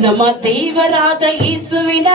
ನಮ್ಮ ದೇವರಾದ ಯೇಸುವಿನ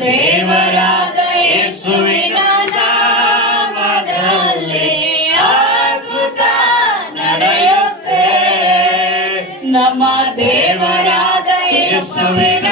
ದೇವರಾದ ನಡೆಯುತ್ತೆ. ನಮ್ಮ ದೇವರಾದ ಯೇಸುವಿನ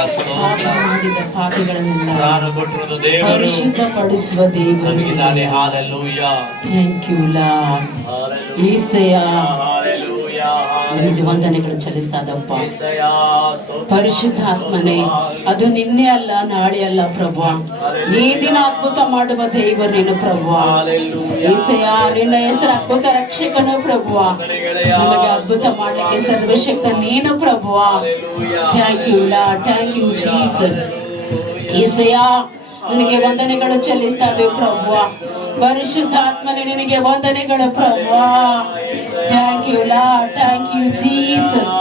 ಪಾಪ ಮಾಡಿದ ಪಾಪಿಗಳನ್ನೆಲ್ಲ ನಾನು ಕೊಟ್ಟಿರೋದು ದೇವರು. ಪರಿಶುದ್ಧಪಡಿಸುವ ದೇವರು. ನನಗಿದ್ದಾನೆ. ಹಾಲೆಲೂಯಾ ಥ್ಯಾಂಕ್ ಯು ಲಾ ಹಾಲೆಲೂಯಾ ಈಸೆಯ ಹಾಲೆಲೂಯಾ ನಿಮಗೆ ವಂದನೆಗಳು ಚಲಿಸ್ತಾದಪ್ಪ ಯೆಸಯ್ಯ ಸ್ತೋತ್ರ ಪರಿಶುದ್ಧಾತ್ಮನೆ ಅದು ನಿನ್ನೆ ಅಲ್ಲ ನಾಳೆ ಅಲ್ಲ ಪ್ರಭು ಈ ದಿನ ಅದ್ಭುತ ಮಾಡುವ ದೇವ ನೀನು ಪ್ರಭು ಹಾಲೆಲೂಯಾ ಈಸೆಯ ನಿನ್ನ ಹೆಸರು ಅದ್ಭುತ ರಕ್ಷಕನು ಪ್ರಭು ನಮಗೆ ಅದ್ಭುತ ಮಾಡಲಿಕ್ಕೆ ಸರ್ವಶಕ್ತ ನೀನು ಪ್ರಭು ಥ್ಯಾಂಕ್ ಯು ಲಾ ಥ್ಯಾಂಕ್ ಯು ಜೀಸಸ್ ಈಸೆಯ ನಿನಗೆ ವಂದನೆಗಳು ಚೆಲ್ಲಿಸ್ತಾ ಇದ್ದೇವೆ ಪ್ರಭು ಪರಿಶುದ್ಧಾತ್ಮನೆ ನಿನಗೆ ವಂದನೆಗಳು ಪ್ರಭು. ಥ್ಯಾಂಕ್ ಯು ಲಾ ಥ್ಯಾಂಕ್ ಯು ಜೀಸಸ್